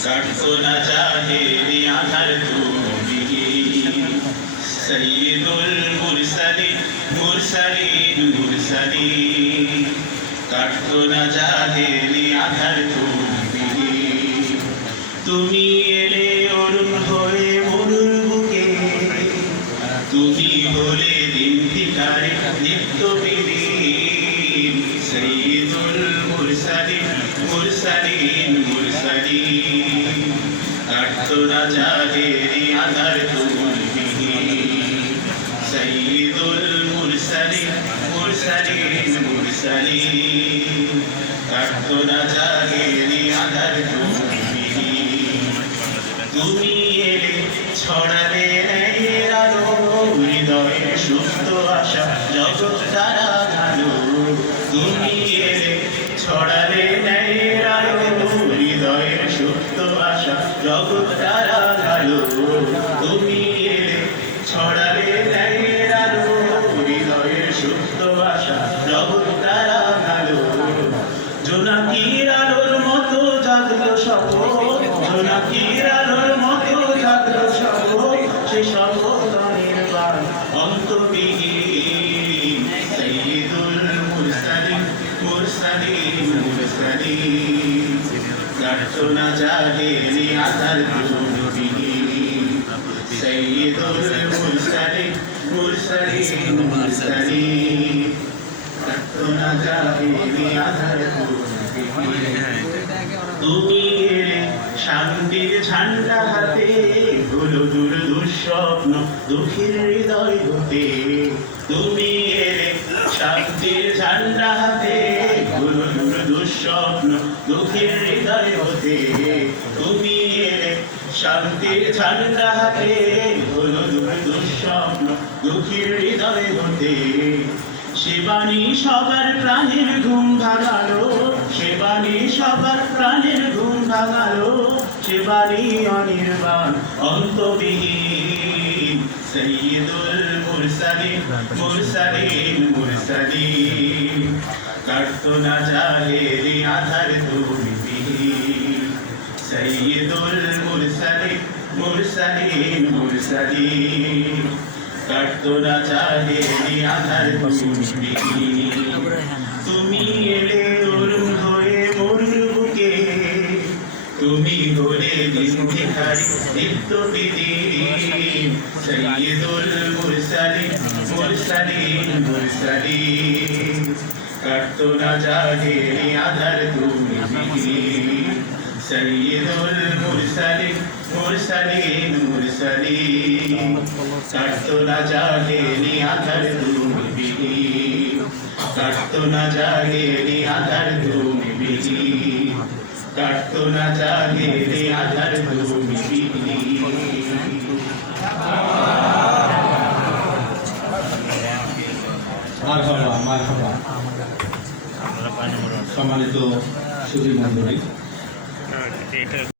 কাটতো না জাহেলি আধার তুমি সৈয়দুল মুরসালিন মুরসালিন মুরসালিন কাটতো না জাহেলি আধার তুমি এলে অরুণ হয়ে মরুর বুকে তুমি হলে দিন ভিখারি নিত্য বিলীন সৈয়দুল মুরসালিন মুরসালিন মুরসালিন কাটতো না জাহেলি আধার তুমি সৈয়দুল মুরসালিন মুরসালিন মুরসালিন কাটতো না জাহেলি আধার তুমি এলে ছড়ালে ন্যায়ের আলো হৃদয়ে সুস্থ আশা জগৎ তারা ভালো তুমি এলে ছড়ালে ন্যায়ের আলো হৃদয়ে সুস্থ আশা জগৎ তারা ভালো তুমি এলে ছড়ালে ন্যায়ের আলো হৃদয়ে সুস্থ আশা জগৎ তারা ভালো জোনাকির আলোর মতো জাগলো শপথ জোনাকির আলোর মতো জাগলো শপথ সে শপথ নির্বাণ অন্তবিহীন সৈয়দুল মুরসালিন মুরসালিন মুরসালিন কাটতো না জাহেলি আধার তুমি সৈয়দুল মুরসালিন মুরসালিন মুরসালিন কাটতো না জাহেলি আধার তুমি এলে শান্তির ঝান্ডা হাতে হলো দূর দুঃস্বপ্ন দুঃখের হৃদয় হতে তুমি এলে শান্তির ঝান্ডা হাতে হলো দূর দুঃস্বপ্ন দুঃখের হৃদয় হতে তুমি এলে শান্তির ঝান্ডা হাতে হলো দূর দুঃস্বপ্ন দুঃখের হৃদয় হতে সেবানী সবার প্রাণের ঘুম ভাঙালো সেবানী সবার প্রাণের ঘুম ভাঙালো সেবানী অনির্বাণ অন্তবিহীন সৈয়দুল মুরসালিন মুরসালিন মুরসালিন কাটতো না জাহেলি আধার তুমি সৈয়দুল মুরসালিন মুরসালিন মুরসালিন কাটতো না জাহেলি আধার তুমি এলে অরুণ হয়ে মরুর বুকে তুমি হলে দিন ভিখারি নিত্য বিলীন সৈয়দুল মুরসালিন মুরসালিন মুরসালিন কাটতো না জাহেলি আধার তুমি সৈয়দুল মুরসালিন মুরসালিন মুরসালিন কাটতো না জাহেলি আধার তুমি কাটতো না জাহেলি আধার তুমি কাটতো না জাহেলি আধার তুমি সম্মানিত সুধী মণ্ডলী